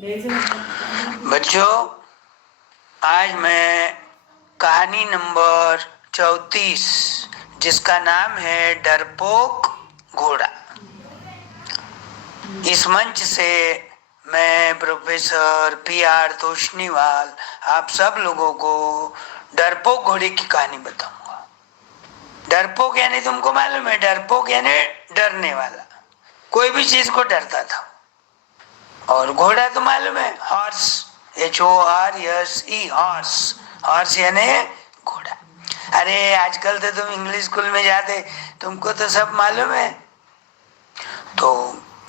बच्चों, आज मैं कहानी नंबर 34 जिसका नाम है डरपोक घोड़ा। इस मंच से मैं प्रोफेसर पी.आर. तोष्णीवाल आप सब लोगों को डरपोक घोड़े की कहानी बताऊंगा। डरपोक यानी तुमको मालूम है, डरपोक यानी डरने वाला, कोई भी चीज को डरता था। और घोड़ा तो मालूम है, हॉर्स, HORSE, हॉर्स। हॉर्स यानी घोड़ा। अरे आजकल तो तुम इंग्लिश स्कूल में जाते, तुमको तो सब मालूम है। तो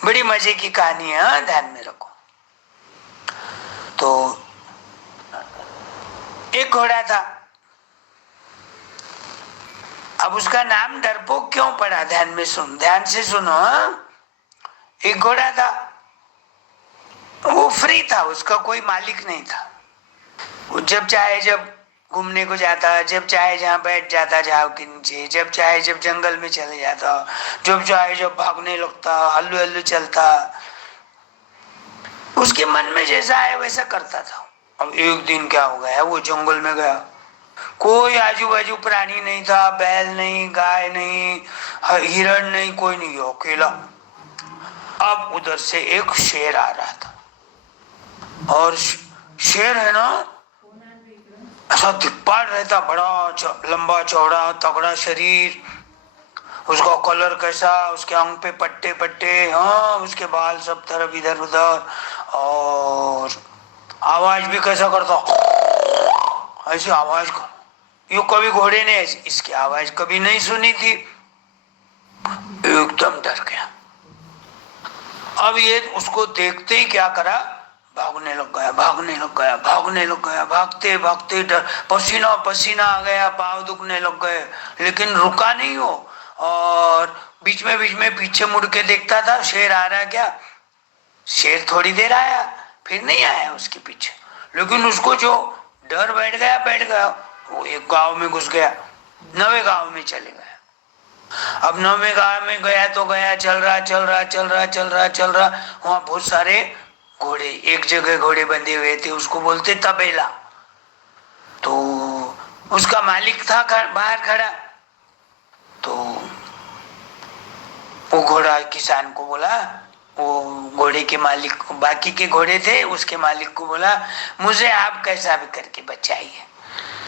बड़ी मजे की कहानी है, हाँ, ध्यान में रखो। तो एक घोड़ा था, अब उसका नाम डरपोक क्यों पड़ा, ध्यान में सुन, ध्यान से सुनो। हाँ, एक घोड़ा था, वो फ्री था, उसका कोई मालिक नहीं था। वो जब चाहे जब घूमने को जाता, जब चाहे जहाँ बैठ जाता झाव के नीचे, जब चाहे जब जंगल में चले जाता, जब चाहे जब भागने लगता, हल्लू हल्लू चलता, उसके मन में जैसा आए वैसा करता था। अब एक दिन क्या हो गया, वो जंगल में गया, कोई आजू बाजू प्राणी नहीं था, बैल नहीं, गाय नहीं, हिरण नहीं, कोई नहीं, अकेला। अब उधर से एक शेर आ रहा था, और शेर है ना, ऐसा धिप्पाड़ रहता, बड़ा लंबा चौड़ा तगड़ा शरीर, उसका कलर कैसा, उसके अंग पे पट्टे पट्टे, हाँ, उसके बाल सब तरफ इधर उधर, और आवाज भी कैसा करता, ऐसी आवाज कर, यो कभी घोड़े ने इसकी आवाज कभी नहीं सुनी थी। एकदम डर गया। अब ये उसको देखते ही क्या करा, भागने लग गया, भागने लग गया, भागने लग गया, भागते भागते डर, पसीना पसीना आ गया, पाँव दुखने लग गए, लेकिन रुका नहीं हो। और बीच में पीछे मुड़ के देखता था, शेर आ रहा क्या। शेर थोड़ी देर आया, फिर नहीं आया उसके पीछे, लेकिन उसको जो डर बैठ गया। वो एक गांव में घुस गया, नवे गांव में चले गया। अब नवे गांव में गया तो गया, चल रहा, वहां बहुत सारे घोड़े, एक जगह घोड़े बंधे हुए थे, उसको बोलते तबेला। तो उसका मालिक था बाहर खड़ा, तो वो घोड़ा किसान को बोला, वो घोड़े के मालिक, बाकी के घोड़े थे, उसके मालिक को बोला, मुझे आप कैसा भी करके बचाइए,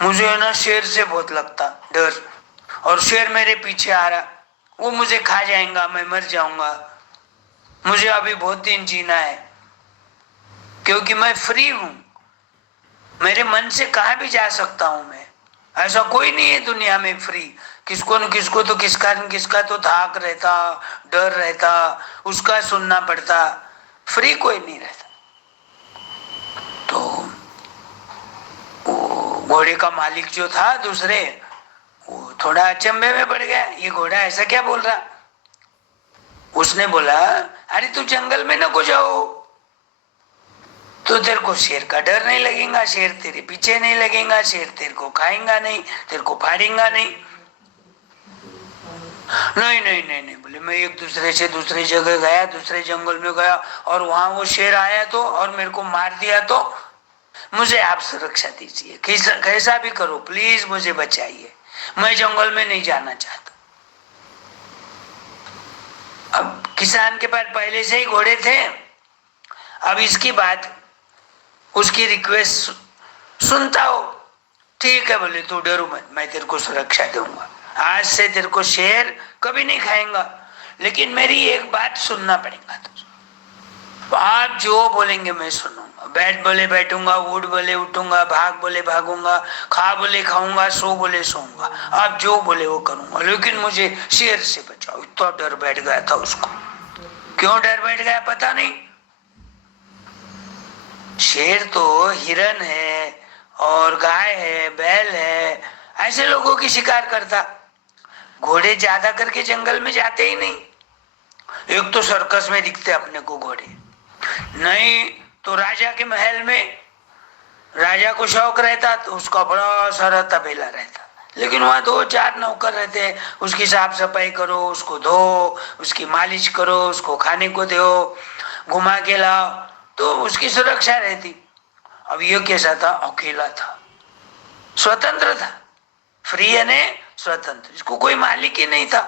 मुझे है ना शेर से बहुत लगता डर, और शेर मेरे पीछे आ रहा, वो मुझे खा जाएगा, मैं मर जाऊंगा, मुझे अभी बहुत दिन जीना है, क्योंकि मैं फ्री हूं, मेरे मन से कहाँ भी जा सकता हूं मैं, ऐसा कोई नहीं है दुनिया में फ्री। किसको न किसको तो किसका तो धाक रहता, डर रहता, उसका सुनना पड़ता, फ्री कोई नहीं रहता। तो वो घोड़े का मालिक जो था दूसरे, वो थोड़ा अचंभे में पड़ गया, ये घोड़ा ऐसा क्या बोल रहा। उसने बोला, अरे तू जंगल में न को जाओ तो तेरे को शेर का डर नहीं लगेगा, शेर तेरे पीछे नहीं लगेगा, शेर तेरे को खाएगा नहीं, तेरे को फाड़ेगा नहीं। नहीं, बोले, मैं एक दूसरे से दूसरी जगह गया, दूसरे जंगल में गया, और वहां वो शेर आया तो, और मेरे को मार दिया, तो मुझे आप सुरक्षा दीजिए, कैसा भी करो, प्लीज मुझे बचाइए, मैं जंगल में नहीं जाना चाहता। अब किसान के पास पहले से ही घोड़े थे, अब इसकी बात, उसकी रिक्वेस्ट सुनता हो, ठीक है, बोले तू डरो मत, मैं तेरे को सुरक्षा दूंगा, आज से तेरे को शेर कभी नहीं खाएगा, लेकिन मेरी एक बात सुनना पड़ेगा तुझे, आप जो बोलेंगे मैं सुनूंगा, बैठ बोले बैठूंगा, उठ बोले उठूंगा, भाग बोले भागूंगा, खा बोले खाऊंगा, सो बोले सोऊंगा, आप जो बोले वो करूंगा, लेकिन मुझे शेर से बचाओ। इतना डर बैठ गया था उसको, क्यों डर बैठ गया पता नहीं। शेर तो हिरन है और गाय है, बैल है, ऐसे लोगों की शिकार करता, घोड़े ज्यादा करके जंगल में जाते ही नहीं। एक तो सर्कस में दिखते अपने को घोड़े, नहीं तो राजा के महल में राजा को शौक रहता तो उसका बड़ा सारा तबेला रहता, लेकिन वहां 2-4 नौकर रहते, उसकी साफ सफाई करो, उसको धो, उसकी मालिश करो, उसको खाने को दो, घुमा के लाओ, तो उसकी सुरक्षा रहती। अब ये कैसा था, अकेला था, स्वतंत्र था, फ्री यानी स्वतंत्र, इसको कोई मालिक ही नहीं था।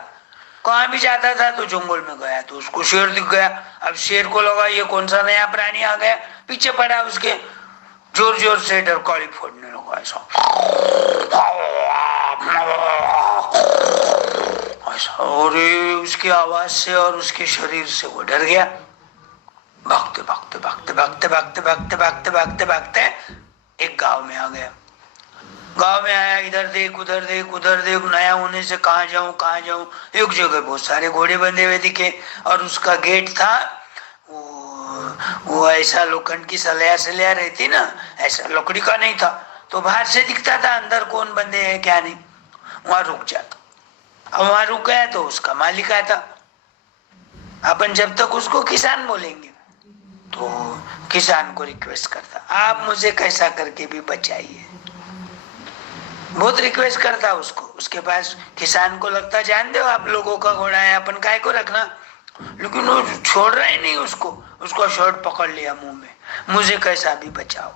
कहाँ भी जाता था तो जंगल में गया तो उसको शेर दिख गया। अब शेर को लगा ये कौन सा नया प्राणी आ गया, पीछे पड़ा उसके, जोर जोर से डरकाली फोड़ने लगा ऐसा ऐसा, और उसकी आवाज से और उसके शरीर से वो डर गया। भागते भागते भागते भागते भागते भागते भागते भागते भागते एक गांव में आ गया। गांव में आया, इधर देख उधर देख उधर देख, नया होने से कहाँ जाऊं कहाँ जाऊं। एक जगह बहुत सारे घोड़े बंधे हुए दिखे और उसका गेट था वो ऐसा लोखंड की सलिया रहती ना, ऐसा लकड़ी का नहीं था, तो बाहर से दिखता था अंदर कौन बंदे हैं क्या नहीं। वहां रुक जाता, अब वहां रुक गया तो उसका मालिक आता। अपन जब तक उसको किसान बोलेंगे तो किसान को रिक्वेस्ट करता, आप मुझे कैसा करके भी बचाइए, बहुत रिक्वेस्ट करता उसको। उसके पास किसान को लगता जान दो आप लोगों का घोड़ा है, अपन काय को रखना, लेकिन वो छोड़ रहा ही नहीं उसको। उसका शर्ट पकड़ लिया मुंह में, मुझे कैसा भी बचाओ।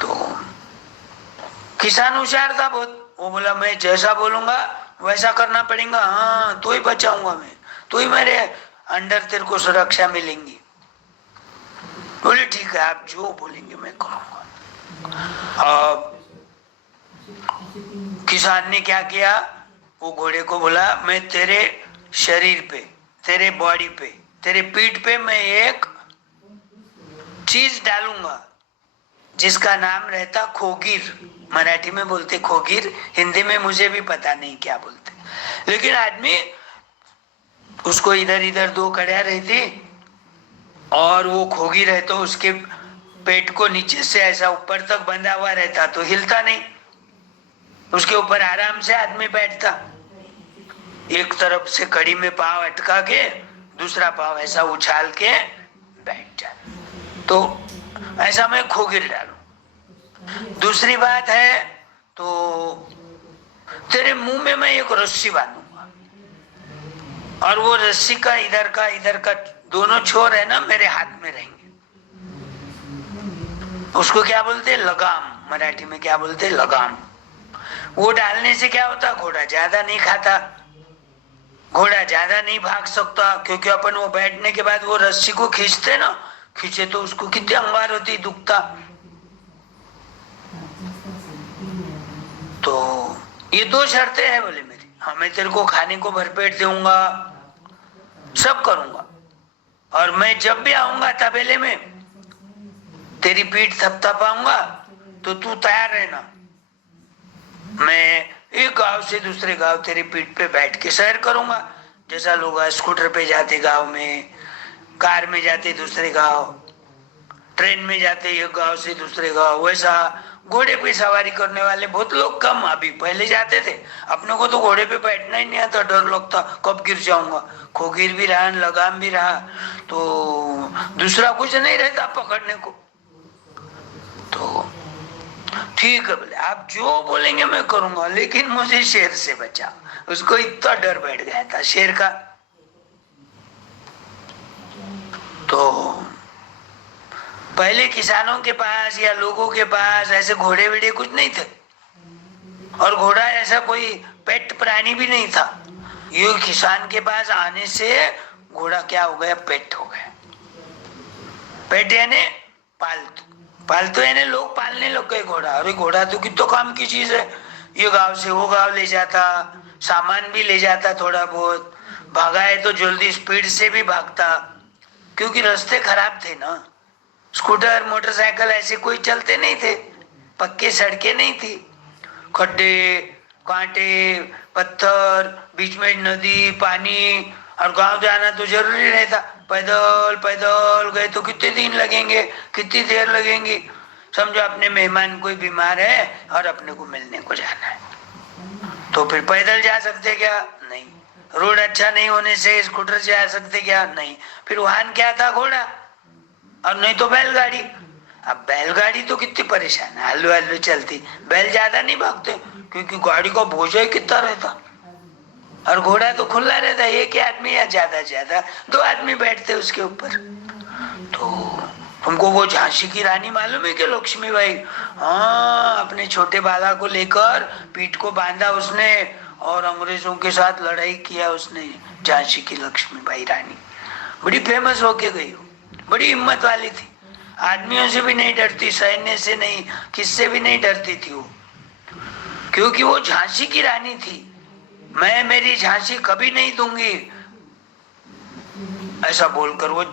तो किसान होशियार था बहुत, वो बोला मैं जैसा बोलूंगा वैसा करना पड़ेगा, हाँ तो ही बचाऊंगा मैं, तो ही मेरे अंडर तेरे को सुरक्षा मिलेंगी। बोले ठीक है आप जो बोलेंगे मैं करूंगा। किसान ने क्या किया, वो घोड़े को बोला मैं तेरे शरीर पे, तेरे बॉडी पे, तेरे पीठ पे मैं एक चीज डालूंगा जिसका नाम रहता खोगीर। मराठी में बोलते खोगीर, हिंदी में मुझे भी पता नहीं क्या बोलते, लेकिन आदमी उसको इधर इधर दो कड़िया रहती और वो खोगीर है तो उसके पेट को नीचे से ऐसा ऊपर तक बंधा हुआ रहता तो हिलता नहीं, उसके ऊपर आराम से आदमी बैठता। एक तरफ से कड़ी में पांव अटका के दूसरा पांव ऐसा उछाल के बैठ जाए, तो ऐसा मैं खोगीर डालू। दूसरी बात है तो तेरे मुंह में मैं एक रस्सी बांधूंगा और वो रस्सी का इधर का दोनों छोर है ना मेरे हाथ में रहेंगे। उसको क्या बोलते, लगाम, मराठी में क्या बोलते, लगाम। वो डालने से क्या होता, घोड़ा ज्यादा नहीं खाता, घोड़ा ज्यादा नहीं भाग सकता, क्योंकि अपन वो बैठने के बाद वो रस्सी को खींचते ना, खींचे तो उसको कितनी अंगार होती, दुखता। तो ये दो शर्तें हैं बोले मेरी, हाँ मैं तेरे को खाने को भरपेट दूंगा, सब करूंगा, और मैं जब भी आऊंगा तबेले में तेरी पीठ थपथपाऊंगा तो तू तैयार रहना। मैं एक गांव से दूसरे गांव तेरी पीठ पे बैठ के सैर करूंगा, जैसा लोग स्कूटर पे जाते गांव में, कार में जाते दूसरे गांव, ट्रेन में जाते एक गांव से दूसरे गांव, वैसा घोड़े पे सवारी करने वाले बहुत लोग कम अभी, पहले जाते थे। अपने को तो घोड़े पे बैठना ही नहीं आता, डर लगता कब गिर जाऊंगा। खोगीर भी रहा, लगाम भी रहा, तो दूसरा कुछ नहीं रहता पकड़ने को। तो ठीक है बोले आप जो बोलेंगे मैं करूंगा, लेकिन मुझे शेर से बचा। उसको इतना डर बैठ गया था शेर का। तो पहले किसानों के पास या लोगों के पास ऐसे घोड़े वेड़े कुछ नहीं थे, और घोड़ा ऐसा कोई पेट प्राणी भी नहीं था। ये किसान के पास आने से घोड़ा क्या हो गया, पेट हो गया। पेट यानी पालतू, पालतू यानी लोग पालने लग गए घोड़ा। अरे घोड़ा तो कितना काम की चीज है, ये गांव से वो गांव ले जाता, सामान भी ले जाता, थोड़ा बहुत भागा है तो जल्दी स्पीड से भी भागता, क्योंकि रास्ते खराब थे ना, स्कूटर मोटरसाइकिल ऐसे कोई चलते नहीं थे, पक्के सड़कें नहीं थी, खड्डे कांटे पत्थर, बीच में नदी पानी, और गांव जाना तो जरूरी रहता। पैदल पैदल गए तो कितने दिन लगेंगे, कितनी देर लगेंगी। समझो अपने मेहमान कोई बीमार है और अपने को मिलने को जाना है, तो फिर पैदल जा सकते क्या, नहीं। रोड अच्छा नहीं होने से स्कूटर से जा सकते क्या, नहीं। फिर वाहन क्या था, घोड़ा, और नहीं तो बैलगाड़ी। अब बैलगाड़ी तो कितनी परेशान है, हल्लू हल्लू चलती, बैल ज्यादा नहीं भागते क्योंकि गाड़ी का बोझ कितना रहता, और घोड़ा तो खुला रहता, एक आदमी या ज्यादा दो आदमी बैठते उसके ऊपर। तो तुमको वो झांसी की रानी मालूम है क्या लक्ष्मीबाई? हाँ, अपने छोटे बाला को लेकर पीठ को बांधा उसने और अंग्रेजों के साथ लड़ाई किया उसने। झांसी की लक्ष्मीबाई रानी बड़ी फेमस होके गई, बड़ी हिम्मत वाली थी, आदमियों से भी नहीं डरती, सैन्य से नहीं, किससे भी नहीं डरती थी वो, क्योंकि वो झांसी की रानी थी। मैं मेरी झांसी कभी नहीं दूंगी, ऐसा बोलकर वो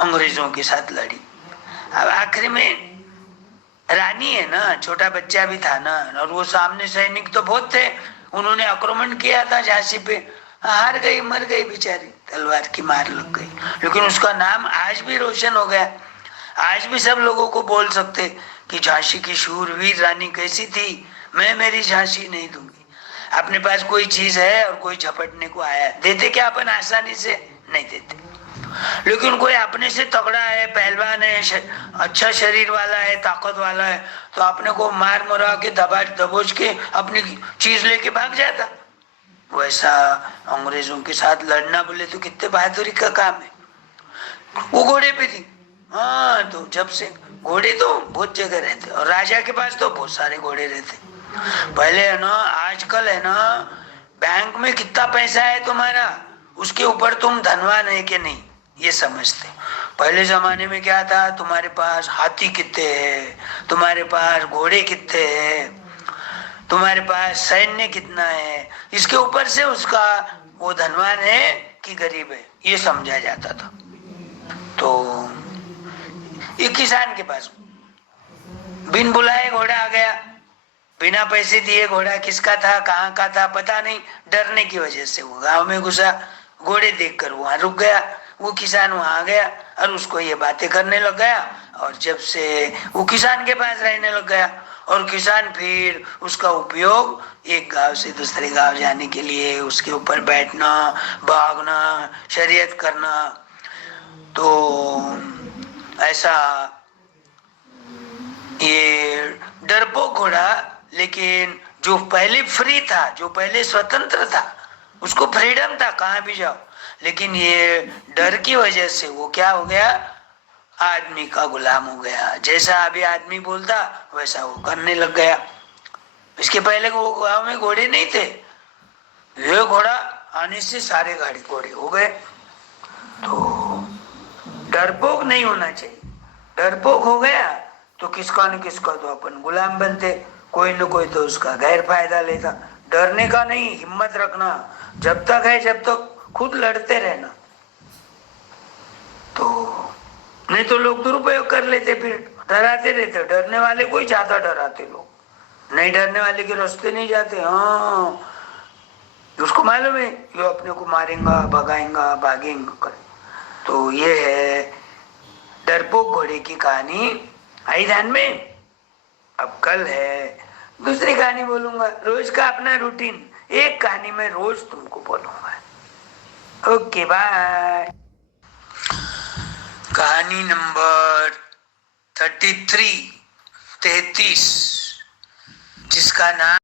अंग्रेजों के साथ लड़ी। अब आखिर में रानी है ना, छोटा बच्चा भी था ना, और वो सामने सैनिक तो बहुत थे, उन्होंने आक्रमण किया था झांसी पे, हार गई, मर गई बेचारी, तलवार की मार लग गई। लेकिन उसका नाम आज भी रोशन हो गया, आज भी सब लोगों को बोल सकते कि झांसी की शूरवीर रानी कैसी थी, मैं मेरी झांसी नहीं दूंगी। अपने पास कोई चीज है और कोई झपटने को आया, देते क्या अपन आसानी से? नहीं देते। लेकिन कोई अपने से तगड़ा है, पहलवान है, अच्छा शरीर वाला है, ताकत वाला है, तो अपने को मार मरा के दबोच के अपनी चीज लेके भाग जाता। वैसा अंग्रेजों के साथ लड़ना बोले तो कितने बहादुरी का काम है। वो घोड़े पे थी, हाँ, तो जब से घोड़े तो बहुत जगह रहते, और राजा के पास तो बहुत सारे घोड़े रहते। पहले है ना, आजकल है ना, बैंक में कितना पैसा है तुम्हारा, उसके ऊपर तुम धनवान है कि नहीं ये समझते। पहले जमाने में क्या था, तुम्हारे पास हाथी कितने है, तुम्हारे पास घोड़े कितने है, तुम्हारे पास सैन्य कितना है, इसके ऊपर से उसका वो धनवान है कि गरीब है ये समझा जाता था। तो ये किसान के पास बिन बुलाए घोड़ा आ गया, बिना पैसे दिए घोड़ा किसका था, कहाँ का था पता नहीं, डरने की वजह से वो गांव में घुसा, घोड़े देखकर वहां रुक गया। वो किसान वहां आ गया और उसको ये बातें करने लग गया, और जब से वो किसान के पास रहने लग गया, और किसान फिर उसका उपयोग एक गांव से दूसरे गांव जाने के लिए, उसके ऊपर बैठना, भागना, शर्यत करना। तो ऐसा ये डरपोक घोड़ा, लेकिन जो पहले फ्री था, जो पहले स्वतंत्र था, उसको फ्रीडम था कहाँ भी जाओ, लेकिन ये डर की वजह से वो क्या हो गया, आदमी का गुलाम हो गया। जैसा अभी आदमी बोलता वैसा वो करने लग गया। इसके पहले वो गांव में घोड़े नहीं थे, ये घोड़ा आने से सारे गाड़ी घोड़े हो गए। तो डरपोक नहीं होना चाहिए, डरपोक हो गया तो किसका न किसका तो अपन गुलाम बनते, कोई न कोई तो उसका गैर फायदा लेता। डरने का नहीं, हिम्मत रखना, जब तक है जब तक खुद लड़ते रहना। तो नहीं तो लोग दुरुपयोग कर लेते, फिर डराते रहते, डरने वाले कोई ज्यादा डराते, लोग नहीं डरने वाले के रास्ते नहीं जाते। हाँ, उसको मालूम है ये अपने को मारेगा, भगाएगा, भागेंगा कर। तो ये है डरपोक घोड़े की कहानी, आई ध्यान में। अब कल है दूसरी कहानी बोलूंगा, रोज का अपना रूटीन, एक कहानी में रोज तुमको बोलूंगा। Okay bye. कहानी नंबर 33 जिसका नाम